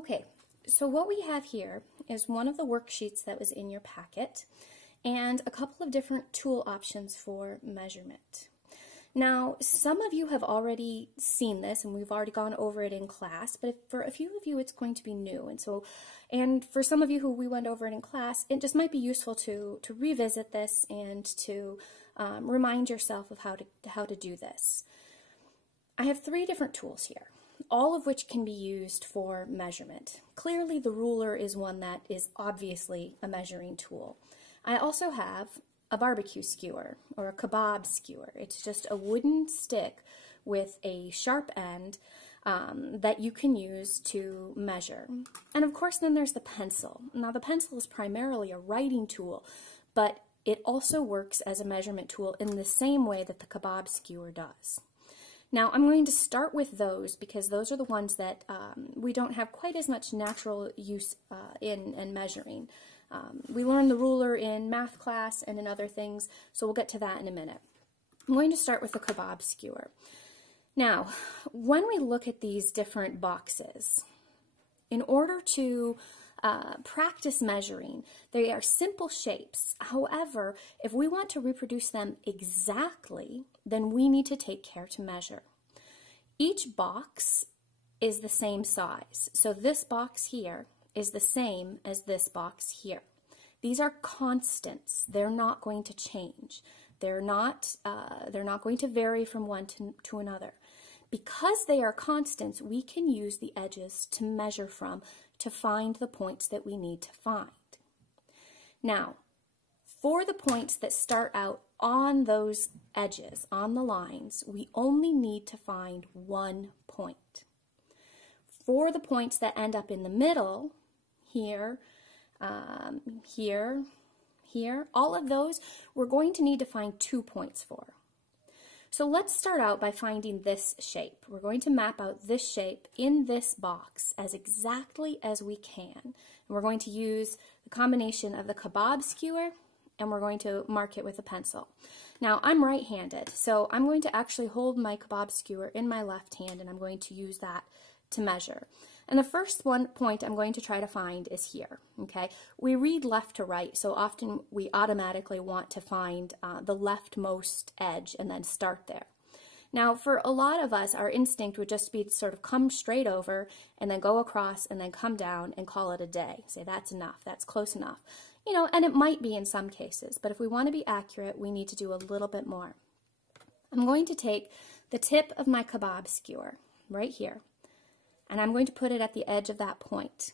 Okay, so what we have here is one of the worksheets that was in your packet and a couple of different tool options for measurement. Now, some of you have already seen this and we've already gone over it in class, but for a few of you it's going to be new. And for some of you who we went over it in class, it just might be useful to revisit this and to remind yourself of how to do this. I have 3 different tools here, all of which can be used for measurement. Clearly the ruler is one that is obviously a measuring tool. I also have a barbecue skewer or a kebab skewer. It's just a wooden stick with a sharp end that you can use to measure. And of course then there's the pencil. Now the pencil is primarily a writing tool, but it also works as a measurement tool in the same way that the kebab skewer does. Now I'm going to start with those because those are the ones that we don't have quite as much natural use in measuring. We learned the ruler in math class and in other things, so we'll get to that in a minute. I'm going to start with the kebab skewer. Now, when we look at these different boxes, in order to practice measuring, they are simple shapes. However, if we want to reproduce them exactly, then we need to take care to measure. Each box is the same size. So this box here is the same as this box here. These are constants. They're not going to change. They're not going to vary from one to another. Because they are constants, we can use the edges to measure from to find the points that we need to find. Now, for the points that start out on those edges, on the lines, we only need to find 1 point. For the points that end up in the middle, here, here, all of those, we're going to need to find 2 points for. So let's start out by finding this shape. We're going to map out this shape in this box as exactly as we can. And we're going to use the combination of the kebab skewer and we're going to mark it with a pencil. Now I'm right-handed, so I'm going to actually hold my kebab skewer in my left hand and I'm going to use that to measure. And the first point I'm going to try to find is here, okay? We read left to right, so often we automatically want to find the leftmost edge and then start there. Now, for a lot of us, our instinct would just be to sort of come straight over and then go across and then come down and call it a day. Say, that's enough, that's close enough. You know, and it might be in some cases, but if we want to be accurate, we need to do a little bit more. I'm going to take the tip of my kebab skewer right here, and I'm going to put it at the edge of that point.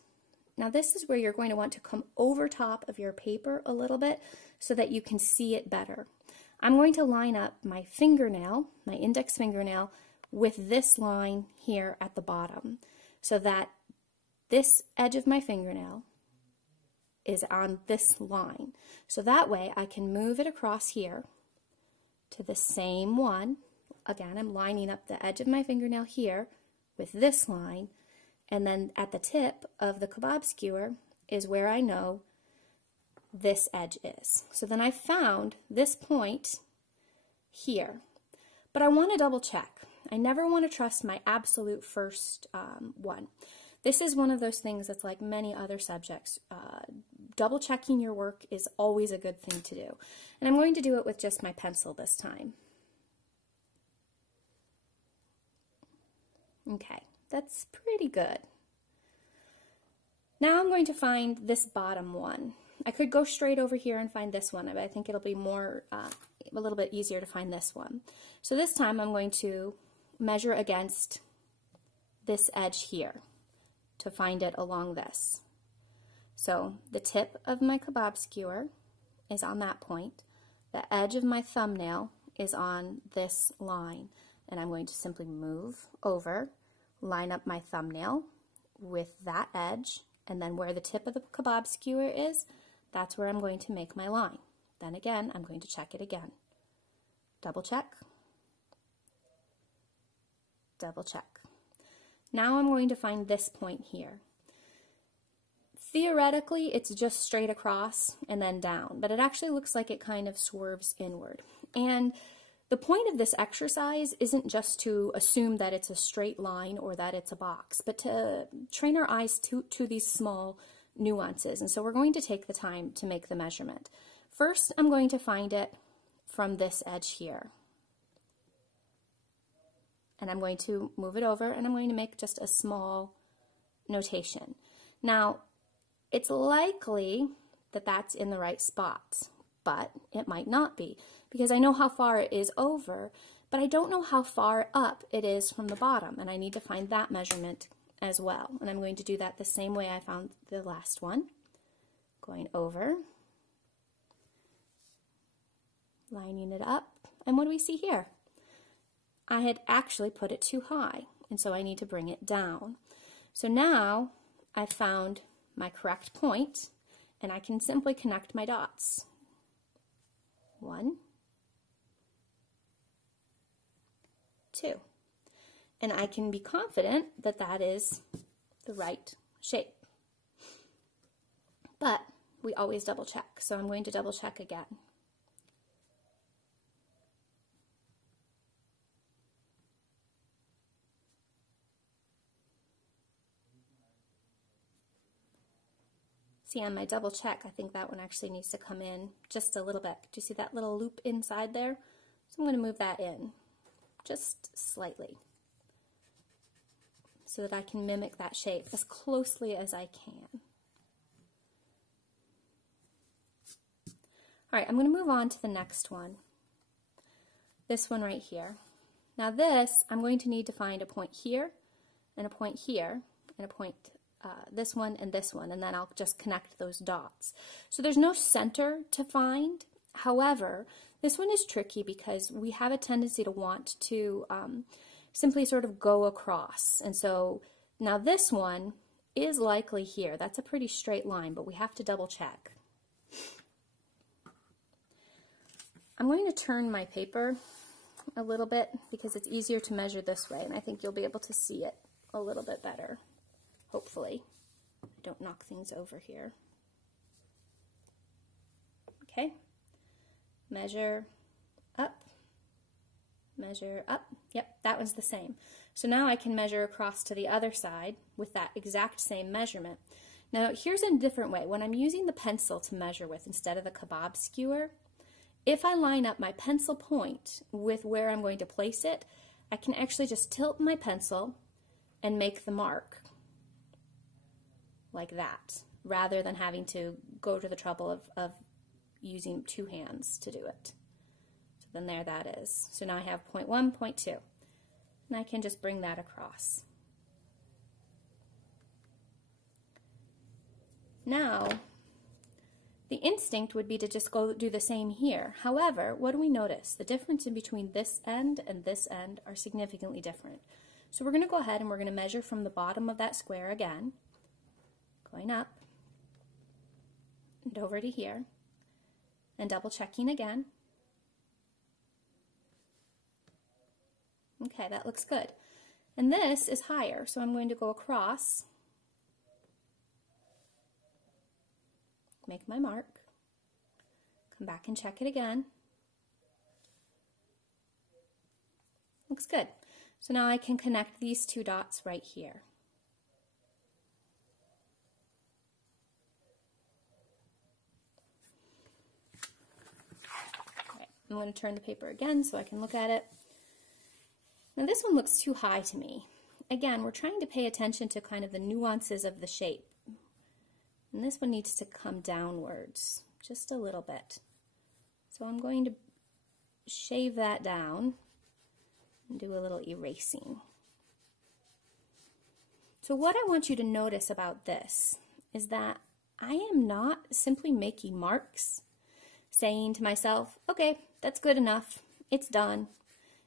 Now this is where you're going to want to come over top of your paper a little bit so that you can see it better. I'm going to line up my fingernail, my index fingernail, with this line here at the bottom so that this edge of my fingernail is on this line. So that way I can move it across here to the same one. Again, I'm lining up the edge of my fingernail here with this line, and then at the tip of the kebab skewer is where I know this edge is. So then I found this point here, but I want to double check. I never want to trust my absolute first one. This is one of those things that's like many other subjects. Double checking your work is always a good thing to do. And I'm going to do it with just my pencil this time. Okay, that's pretty good. Now I'm going to find this bottom one. I could go straight over here and find this one, but I think it'll be more, a little bit easier to find this one. So this time I'm going to measure against this edge here to find it along this. So the tip of my kebab skewer is on that point. The edge of my thumbnail is on this line. And I'm going to simply move over, line up my thumbnail with that edge, and then where the tip of the kebab skewer is, that's where I'm going to make my line. Then again, I'm going to check it again. Double check. Double check. Now I'm going to find this point here. Theoretically, it's just straight across and then down, but it actually looks like it kind of swerves inward. And The point of this exercise isn't just to assume that it's a straight line or that it's a box, but to train our eyes to these small nuances. And so we're going to take the time to make the measurement. First, I'm going to find it from this edge here. And I'm going to move it over, and I'm going to make just a small notation. Now, it's likely that that's in the right spot, but it might not be, because I know how far it is over, but I don't know how far up it is from the bottom, and I need to find that measurement as well. And I'm going to do that the same way I found the last one. Going over, lining it up, and what do we see here? I had actually put it too high, and so I need to bring it down. So now I've found my correct point, and I can simply connect my dots. 1, 2. And I can be confident that that is the right shape. But we always double check, so I'm going to double check again. See, on my double check, I think that one actually needs to come in just a little bit. Do you see that little loop inside there? So I'm going to move that in just slightly so that I can mimic that shape as closely as I can. All right, I'm going to move on to the next one. This one right here. Now this, I'm going to need to find a point here, and a point here, and a point this one, and then I'll just connect those dots. So there's no center to find. However, this one is tricky because we have a tendency to want to simply sort of go across. And so now this one is likely here. That's a pretty straight line, but we have to double check. I'm going to turn my paper a little bit because it's easier to measure this way, and I think you'll be able to see it a little bit better. Hopefully. I don't knock things over here. Okay. Measure up. Measure up. Yep, that was the same. So now I can measure across to the other side with that exact same measurement. Now here's a different way. When I'm using the pencil to measure with instead of the kebab skewer, if I line up my pencil point with where I'm going to place it, I can actually just tilt my pencil and make the mark like that, rather than having to go to the trouble of using two hands to do it. So then there that is. So now I have point 1, point 2, and I can just bring that across. Now, the instinct would be to just go do the same here. However, what do we notice? The difference in between this end and this end are significantly different. So we're going to go ahead and we're going to measure from the bottom of that square again, going up and over to here, and double checking again. Okay, that looks good. And this is higher, so I'm going to go across, make my mark, come back and check it again. Looks good. So now I can connect these two dots right here. All right, I'm going to turn the paper again so I can look at it. Now this one looks too high to me. Again, we're trying to pay attention to kind of the nuances of the shape. And this one needs to come downwards just a little bit. So I'm going to shave that down and do a little erasing. So what I want you to notice about this is that I am not simply making marks, saying to myself, okay, that's good enough, it's done,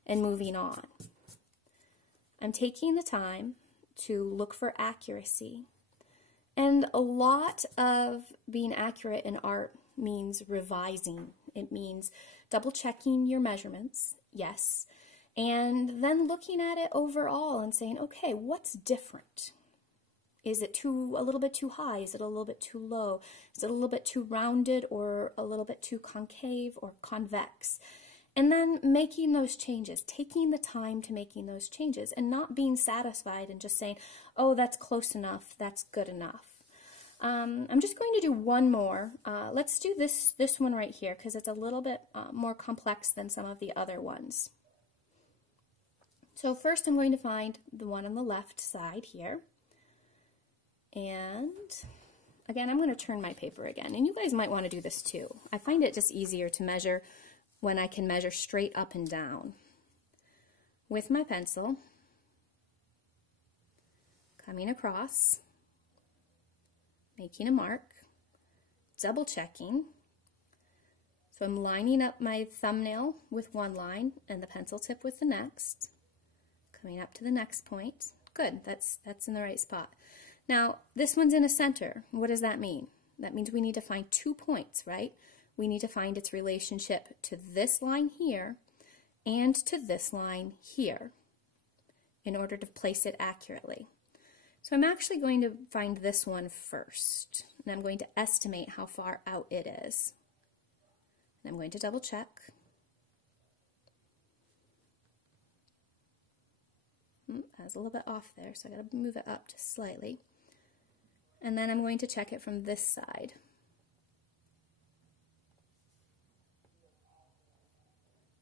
and moving on. I'm taking the time to look for accuracy. And a lot of being accurate in art means revising. It means double checking your measurements, yes, and then looking at it overall and saying, okay, what's different? Is it a little bit too high? Is it a little bit too low? Is it a little bit too rounded or a little bit too concave or convex? And then making those changes, taking the time to making those changes and not being satisfied and just saying, oh, that's close enough, that's good enough. I'm just going to do one more. Let's do this one right here because it's a little bit more complex than some of the other ones. So first I'm going to find the one on the left side here. And again, I'm going to turn my paper again. And you guys might want to do this too. I find it just easier to measure when I can measure straight up and down. With my pencil, coming across, making a mark, double checking. So I'm lining up my thumbnail with one line and the pencil tip with the next, coming up to the next point. Good, that's in the right spot. Now, this one's in a center. What does that mean? That means we need to find 2 points, right? We need to find its relationship to this line here and to this line here in order to place it accurately. So I'm actually going to find this one first, and I'm going to estimate how far out it is. And I'm going to double check. I was a little bit off there, so I got to move it up just slightly. And then I'm going to check it from this side.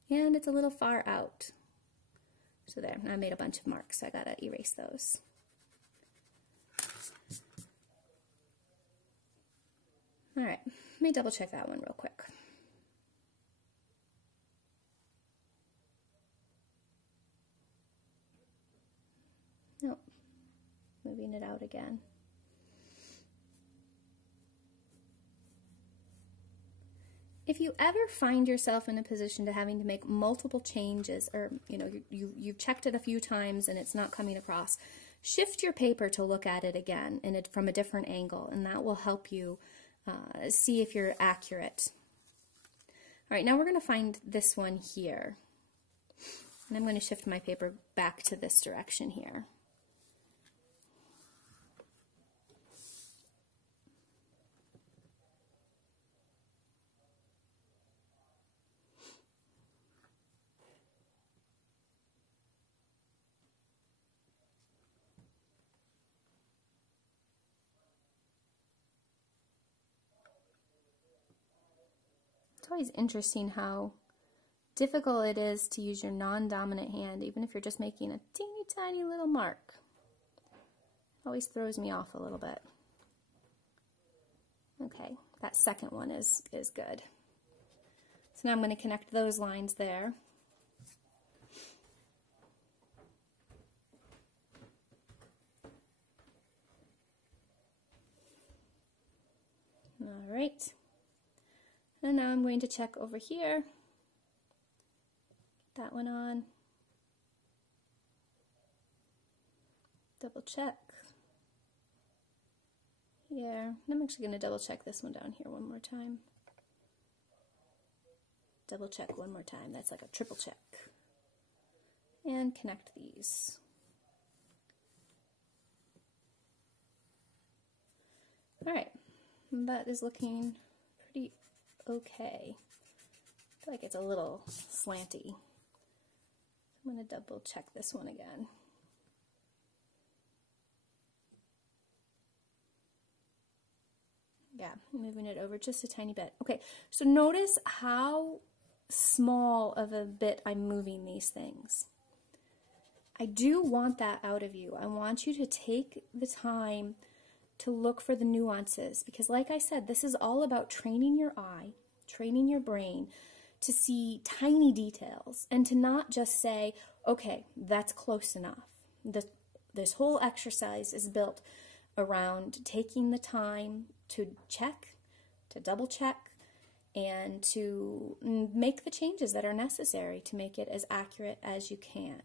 And it's a little far out. So there, I made a bunch of marks, so I gotta erase those. All right, let me double check that one real quick. Nope, moving it out again. If you ever find yourself in a position to having to make multiple changes, or you've checked it a few times and it's not coming across, shift your paper to look at it again and from a different angle, and that will help you see if you're accurate. All right, now we're going to find this one here, and I'm going to shift my paper back to this direction here. It's always interesting how difficult it is to use your non-dominant hand, even if you're just making a teeny tiny little mark. It always throws me off a little bit. Okay, that second one is good. So now I'm going to connect those lines there. All right. And now I'm going to check over here. Get that one on. Double check. Here. And I'm actually going to double check this one down here one more time. Double check one more time. That's like a triple check. And connect these. All right. That is looking pretty okay. I feel like it's a little slanty. I'm going to double check this one again. Yeah, moving it over just a tiny bit. Okay, so notice how small of a bit I'm moving these things. I do want that out of you. I want you to take the time to look for the nuances, because like I said, this is all about training your eye, training your brain to see tiny details and to not just say, okay, that's close enough. This whole exercise is built around taking the time to check, to double check, and to make the changes that are necessary to make it as accurate as you can.